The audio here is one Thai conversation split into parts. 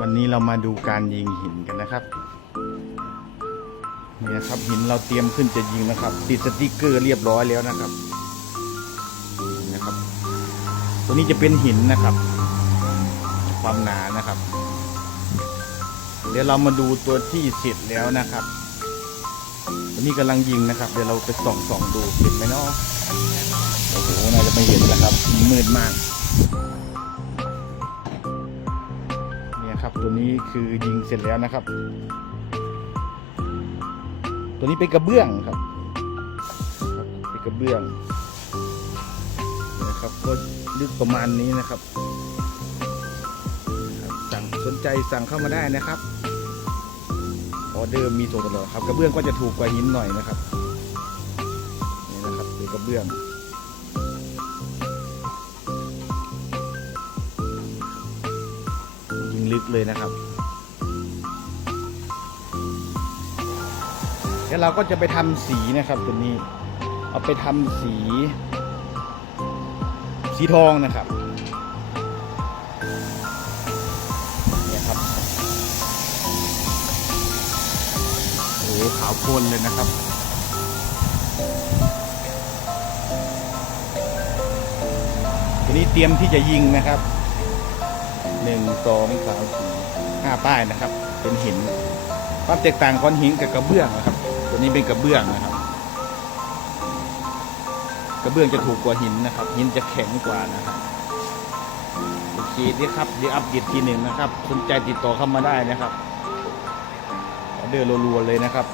วันนี้เรามาดูการยิงหินกันนะครับนี่นะครับหินเราเตรียมขึ้นจะยิงนะครับ ติดสติกเกอร์เรียบร้อยแล้วนะครับนะครับ ตัวนี้จะเป็นหินนะครับ ความหนานะครับ เดี๋ยวเรามาดูตัวที่เสร็จแล้วนะครับตัวนี้กำลังยิงนะครับ เดี๋ยวเราไปส่องส่องดูเห็นไหมเนาะโอ้โหน่าจะไม่เห็นนะครับมืดมาก ตัวนี้คือยิงเสร็จแล้วนะครับ ตัวนี้เป็นกระเบื้องครับเป็นกระเบื้องนะครับก็ลึกประมาณนี้นะครับครับ สั่งสนใจสั่งเข้ามาได้นะครับออเดอร์มีส่งตลอดครับกระเบื้องก็จะถูกกว่าหินหน่อยนะครับนี่นะครับเป็นกระเบื้อง ลึกเลยนะครับแล้วเราก็จะไปทำสีนะครับตัวนี้ เอาไปทำสี สีทองนะครับเนี่ยครับโอ้ขาวโพลนเลยนะครับตัวนี้เตรียมที่จะยิงนะครับ หนึ่งสองสามสี่ห้าป้ายนะครับ เป็นหินความแตกต่างของหินกับกระเบื้องนะครับ ตัวนี้เป็นกระเบื้องนะครับ กระเบื้องจะถูกกว่าหินนะครับ หินจะแข็งกว่านะครับโอเคเดี๋ยวครับเดี๋ยวอัปเดตทีหนึ่งนะครับสนใจติดต่อเข้ามาได้นะครับออเดอร์รัวๆเลยนะครับ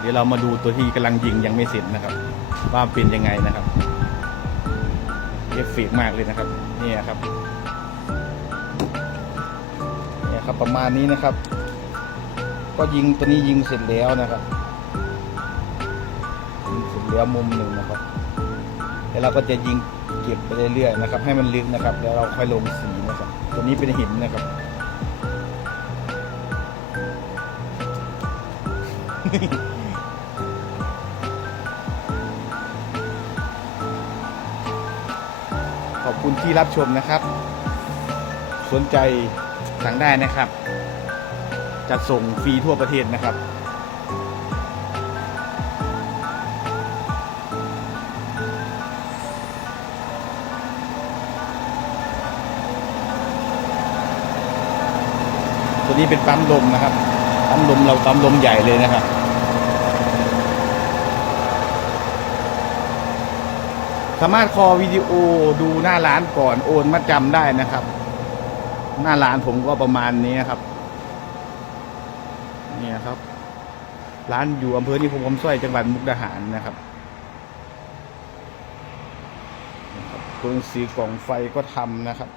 เดี๋ยวเรามาดูตัวที่กำลังยิงยังไม่เสร็จนะครับ ว่าเป็นยังไงนะครับเอฟเฟกมากเลยนะครับนี่ครับเนี่ยครับประมาณนี้นะครับ ก็ยิงตัวนี้ยิงเสร็จแล้วนะครับยิงเสร็จแล้วมุมหนึ่งนะครับแล้วเราก็จะยิงเก็บไปเรื่อยๆนะครับ ให้มันลึกนะครับ แล้วเราค่อยลงสีนะครับ ตัวนี้เป็นหินนะครับข คุณที่รับชมนะครับ สนใจสั่งได้นะครับ จัดส่งฟรีทั่วประเทศนะครับตัวนี้เป็นปั๊มลมนะครับ ปั๊มลมเราปั๊มลมใหญ่เลยนะครับ สามารถคอวิดีโอดูหน้าร้านก่อนโอนมาจำได้นะครับ หน้าร้านผมก็ประมาณนี้ครับเนี่ยครับ ร้านอยู่อำเภอนิคมคำสร้อยจังหวัดมุกดาหารนะครับเครับตัวหนังสีกล่องไฟก็ทำนะครับ